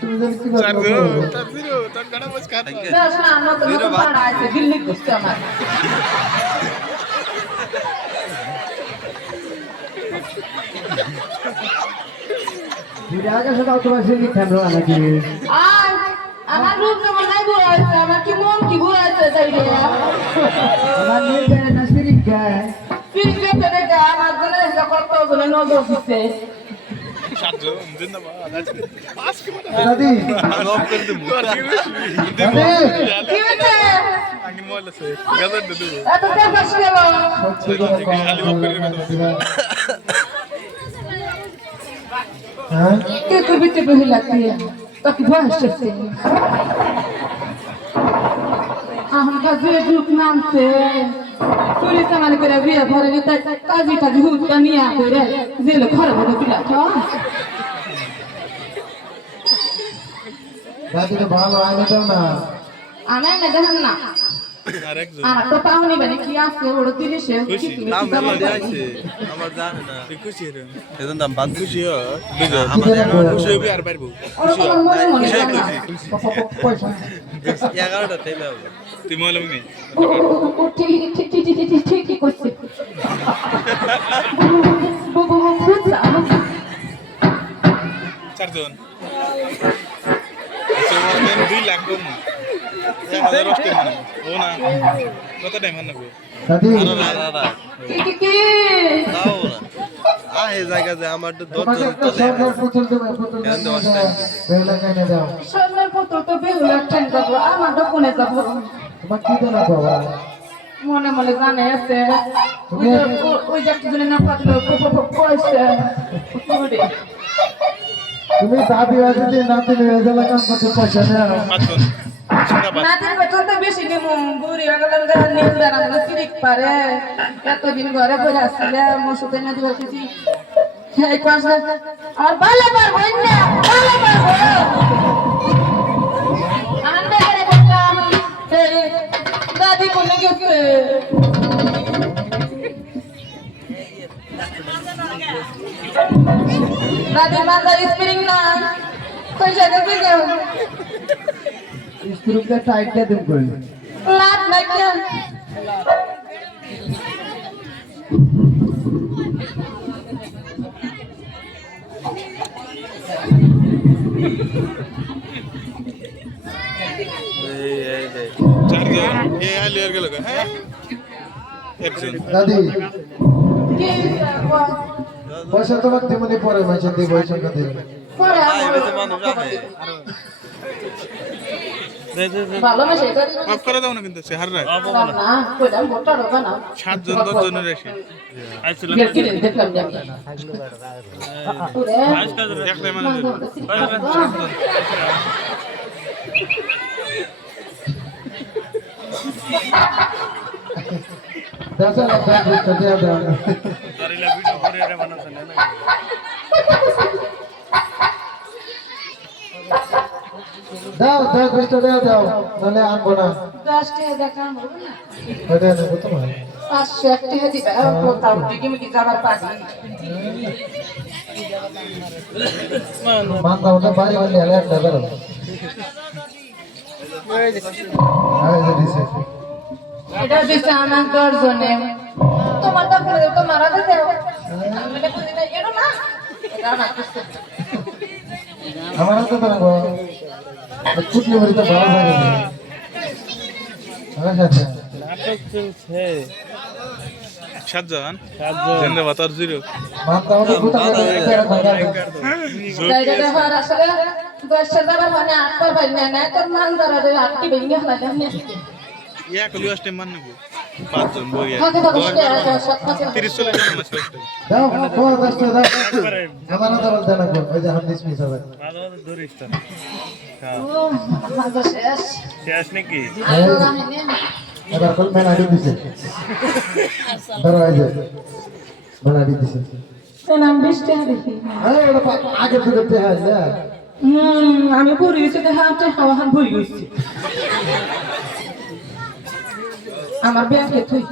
তুমি জানি কি করছো? জিরো তোর গাড়া বস খাত না শোনা আমরা তো নতুন পাড়া আছে দিল্লি ঘুরছে আমার আগে সেটা তোমার সিলি খেলো নাকি? আর আমার রূপ যেমন নাই ঘুরাইছে আমার কি মন কি ঘুরাইছে তাই রে আমার নিয়ে না সিলি খায়। ফিরকে ফেলে গা আমার জন্য কত জনে নজর দিচ্ছে সাতজন জিন্দাবাদ পাস কি বলে দাদি লব করে দেব দাদি কি হয়েছে আগে মোবাইল আছে গাজার দে দেব এত দেখাস গেল সত্যি করে হ্যাঁ কে করবি তে বহিলা তুই তাকে বয়স হচ্ছে এখন কাজে গ্রুপ নামছে পুলিশ আমার করে বিয়ে ভরে দিতে কাজীটা ঘুরটা নিয়ে করে জেলে ঘরে ভরে দিলা দাদি তো ভালো আগে দাও না। আমি না দেখেন না আরেকজন আমার তো পাওনি মানে কি আছে ওড়ো দিলে সে খুশি নাম মেলে আছে আমার জানে না তুই খুশি রে এজন দাম বাদ খুশি হ দুজন আমার খুশি হবি আর পারবো ওড়ো কোনো মনে মনে খুশি জানে না। পয়সা 11টা টাইমে হবে তুই মলম নেই ও ঠিকই করছে চারজন আচ্ছা ওখানে 2 লাখ কোন 1000 অষ্টে মানে ও না কত টাইম আনবে দাদি আরা কি দাও না আহে জায়গা যে আমার তো তোমাকে 10 একটা জন তো সরকার পুতুল দেবে পুতুল বেলা কেনে দাও। সোনার পুত্র তো বেহুলা ঠেন যাবো আমার দোকানে যাবো তোমার কি দেনা বাবা? মনে মনে জানে আছে ওই যে একজনের না পাতলো পয়সা তুমি দাবি আছে যে নাতি নিয়ে গেলে কাম করতে পয়সা নেই। পাঁচজন জিন্দাবাদ নাতির বেতন তো বেশি দিব বুড়ি গেলাম নিয়ে বেড়ানো সিরিক পারে এতদিন ঘরে বসে আসছিলে মশুতে না দিবার কিছু এই কথা আর ভালো পারবো না ভালো পারবো আনবে রে বললাম দাদি কোনে গেছে দাদি মাথা স্প্রিং না পয়সা দেবে কেউ স্ক্রুকে টাইট দিয়ে দিন কই। লাভ নাই কেন এই চারজন এ আলি আর গেল হ্যাঁ একজন দাদি কি পয়সা তোমার তেমনি পরে মাসে দিয়ে পয়সা দিই। পরে ভাই বেশি মানুষ আছে ভালোবাসে অফ করে দাও না কিন্তু সে হার রায় না কইলা মোটা রোবা না 7 জন 10 জনের এসে কি দেখলাম জানি ওরে একটা মানে দশ লাখ টাকা দিয়ে দাও। আরিলা ভিডিও করে রে বানাছ না দাও 10 টাকা দাও নাহলে আনবো না। 10 টাকা দেখা হবে না এটা নেবো তোমার 500 টাকা দিবা কোথাও দিকে মিটি যাবার পারি মান দাও না বাড়ি বাড়ি এলে একটা দাও। আরে দিছে এটা দিছে আমার 10 জনে তোমার তো বলে তো মারা দিতে আমি এটা বলি না এনো না এটা না কিছু আমার হাতে দাও কুটলি মরি তো ভালো লাগে না। আচ্ছা আচ্ছা নাটক চলছে 7 জন জিন্দাবাদ আর জিরো মান দাও না কোথা থেকে জায়গাটা হার আসলে 10 যাবার মানে 8 বার বাইরে না তোর মান ধরা রে 8টি ভেঙে হলা জানি ইয়া কলি আসতে মান নেব 5 জন বই থাকে তো বসে 30 40 জন আছে দাও তোমার 10 টাকা দাও আমার হাতে বলতে না ওই যে হাত ডিসমিস হবে। মাজা শেষ শেষ নাকি আমি নেই এবার কল মেন আইডি দিছে ধরো এই যে মেন আইডি দিছে। নাম 20 টাকা দেখি আরে ওটা আগে থেকে তে হয় না আমি ভুরি গেছি হাতে হাওয়া ভুরি গেছি আমার ব্যাংকে তুই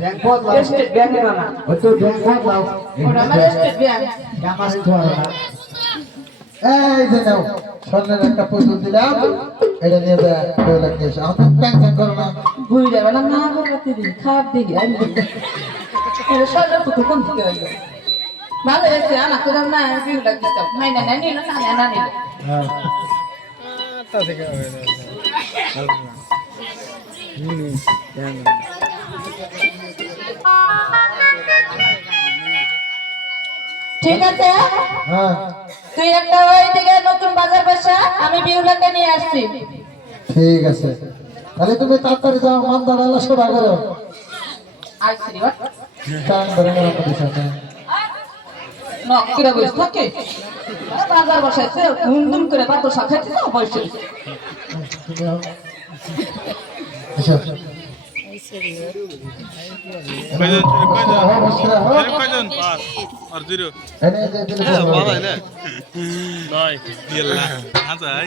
ব্যাংক বদলাও স্টেট ব্যাংক বাবা ওই তো ব্যাংক বদলাও ওটা আমার স্টেট ব্যাংক জামাস তো আর না এই যে নাও স্বর্ণের একটা পুতুল দিলাম এটা নিয়ে যা বেহুলা নিয়ে এসো আমার টেনশন করো না ঘুরে বেলা না করতে দিন খারাপ দেখি আমি সরকার পুকুর কোন থেকে হইল ভালো হয়েছে আমার তো না বিহু লাগতে চাও নাই না নিল না না নিল হ্যাঁ ঠিক আছে হ্যাঁ তুই একটা ওই দিকে নতুন বাজার বসা আমি বিহুলাকে নিয়ে আসছি ঠিক আছে তাহলে তুমি তাড়াতাড়ি যাও মান দাঁড়ালে সোজা করো আইছি রে বাবা টান ধরে মেরা করে সাথে নকিরা বসে থাকে বাজার বসাইছে ধুমধুম করে বাতো শাখাইছে তো বসে তুমি এসো কয়জন হ্যাঁ বসরা হ্যাঁ কয়জন পাঁচ আর জিরো এনে যে দিলে বাবা না নয় ইয়াল্লা হাতাই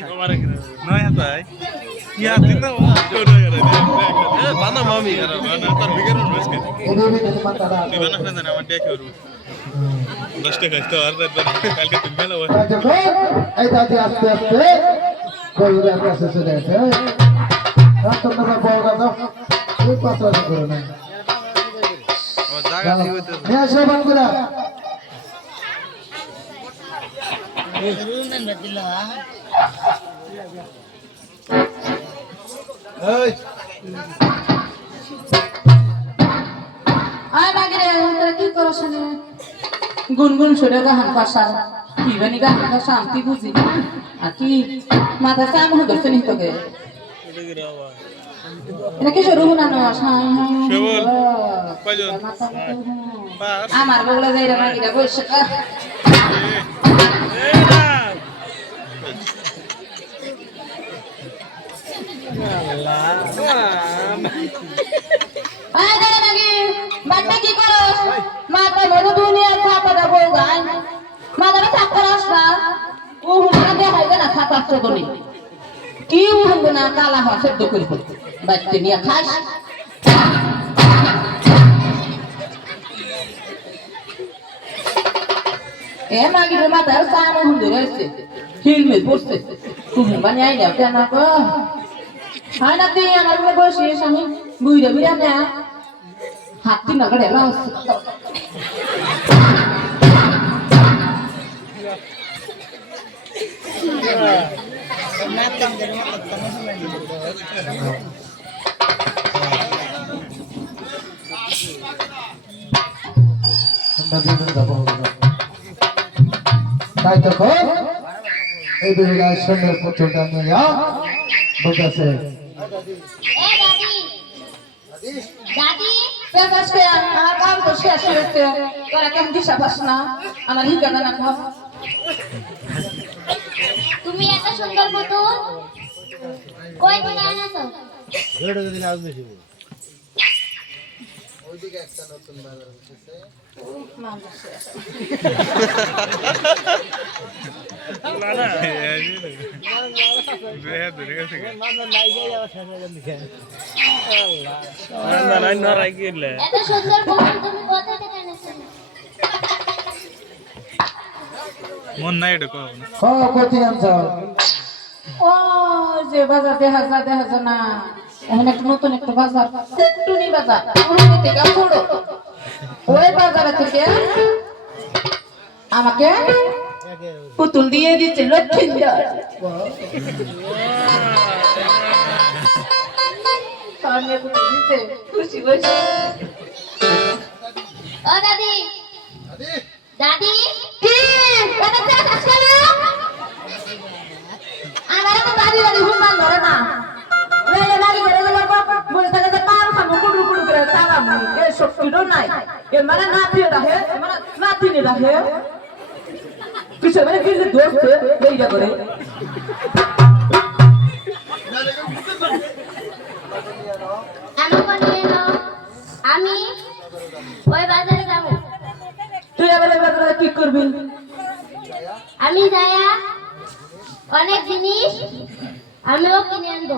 নয় হাতাই কি হাতি না জোরে গেল এ বানা মামি করো না তার বিগের বসকে এদিকে দিলে মান দাঁড়া দিবা না জানা আমার দেখে ওর 10 টাকা তো আর কালকে তুমি মেলা এই দাদি আস্তে আস্তে গরুর কাছে চলে আসে রাত না বড় দাও এই পাঁচটা করে না আমার জায়গা ঠিক হইতে নিয়ে আসো বাঙ্গুরা এই আয় মাগিরে তোরা কি করছ নে গুনগুন সরে গাহান পাশা কি বানি গাহান পাশা আমি বুঝি আর কি মাথা কাম হয়ে গেছে নি তোকে এটা কি শুরু না না হাই হাই কেবল কয়জন পাঁচ আমার বগলা যাইরা মাগিরা বসে এই না আয় দাঁড়া মাগি বাচ্চা কি করছ মাথা মধু দুনিয়ার ছাপা দা বউ গায় মাথাটা সাফ করাস না ও হুনা দেখাই না ছাপা চোদনি কি উড়বো না কালা হওয়া সেদ্ধ করে ফেলতে বাচ্চা নিয়ে খাস এ মাগির মাথার সামনে হুন্ডে রয়েছে হিলমেট পড়ছে তুমি মানে আই না কেন গো হয় না তুই আমার বলে বসিস আমি বুইরা বুইরা না হাতি না গড়ে লাস তাই দেখো এই বেহুলার স্বর্ণের পুতুলটা নিয়ে বলতেছে এ দাদি দাদি আজকে আমার কাম তো শেষ হয়েছে তোরা কেমন দিশা পাস না আমার হিকানা না খাও তুমি এত সুন্দর পুতুল কই থেকে আনাছো এত সুন্দর পুতুল তুমি কোথা থেকে আনাছো মন নাই এটা কও কোথি আনছ ও যে বাজার দেখা যা না এখন একটা নতুন একটা বাজার টুনি বাজার পুরো থেকে পুরো ওই বাজার থেকে আমাকে পুতুল দিয়ে দিচ্ছে লক্ষ্মীন্দর সামনে পুতুল দিতে খুশি বসে ও দাদি দাদি কি কথা চাস আজকাল আমার তো দাদি দাদি হুমান ধরে না লেলে লাগি ধরে বাবা বলে থাকে যে পার খামো কুড়ু কুড়ু করে তালাম এ শক্তিও নাই এ মানে নাতিও রাখে মানে নাতিনি রাখে কিছু মানে কি যে দোস্ত এইটা করে আমি কোনে আমি ওই বাজারে যাব তুই আবার এই বাজারে কি করবি আমি যায়া অনেক জিনিস আমিও কিনে আনবো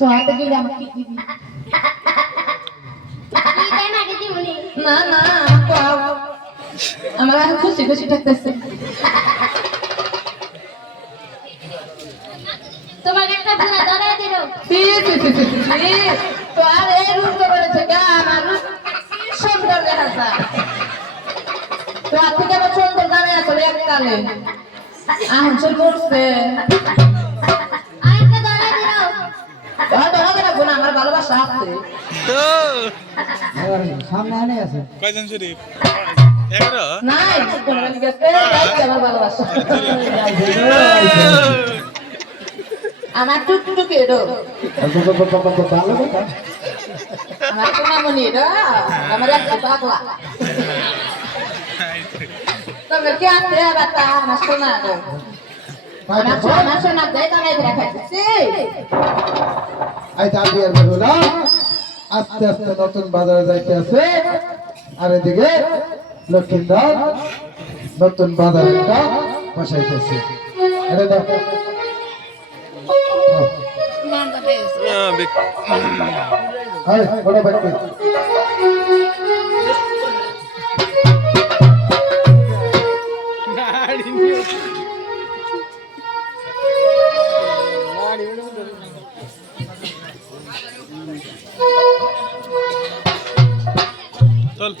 তো হাতে গেলে আমাকে কি দিবি তুই তাই না দিদি মনি না না আমার খুশি খুশি থাকতেছে তো আর এই রূপ করেছে আমার রূপ সুন্দর দেখা যায় তো আর থেকে আমার সুন্দর দাঁড়িয়ে আসলে এককালে এখন সে করছে আরেকটা ধরা দিল হয়তো হবে না গুণ আমার ভালোবাসা আছে সামনে আনে আছে কয়জন শরীফ 11 নাই কোনো গেছে আমার ভালোবাসা আমার টুকটুকি এডো ভালো কথা আমার সোনামণি এডো আমার একটা পাগলা তবে কি আছে বাতা আমার সোনা গো আমার সোনা দেয় কামাই করে খাইতেছি এই দাদি আর বলুন আস্তে আস্তে নতুন বাজারে যাইতে আছে আর এদিকে লক্ষ্মীন্দর নতুন বাজারে বসাইতেছে আরে দেখো হাই বড় ব্যক্তি চল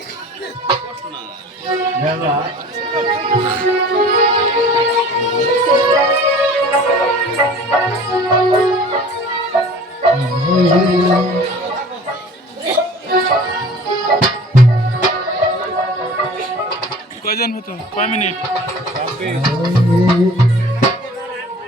কয়জন হতো কয় মিনিট